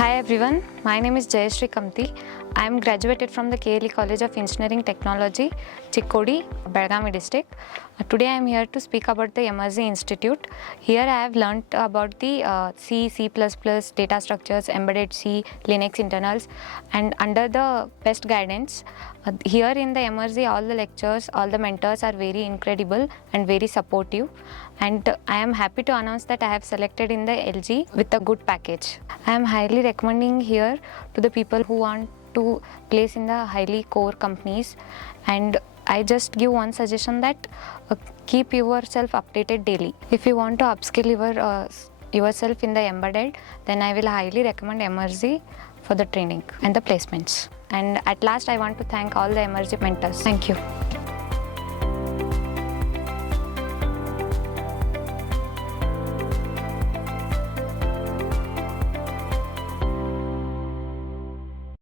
Hi everyone, my name is Jayashree. I am graduated from the KLE College of Engineering Technology, Chikkodi, Belgaum district. Today I am here to speak about the Emertxe Institute. Here I have learnt about the C, C++, data structures, embedded C, Linux internals, and under the best guidance. Here in the Emertxe, all the lectures, all the mentors are very incredible and very supportive. And I am happy to announce that I have selected in the LG with a good package. I am highly recommending here to the people who want to place in the highly core companies, and I just give one suggestion that keep yourself updated daily. If you want to upskill yourself in the embedded, then I will highly recommend Emertxe for the training and the placements. And at last I want to thank all the Emertxe mentors. Thank you.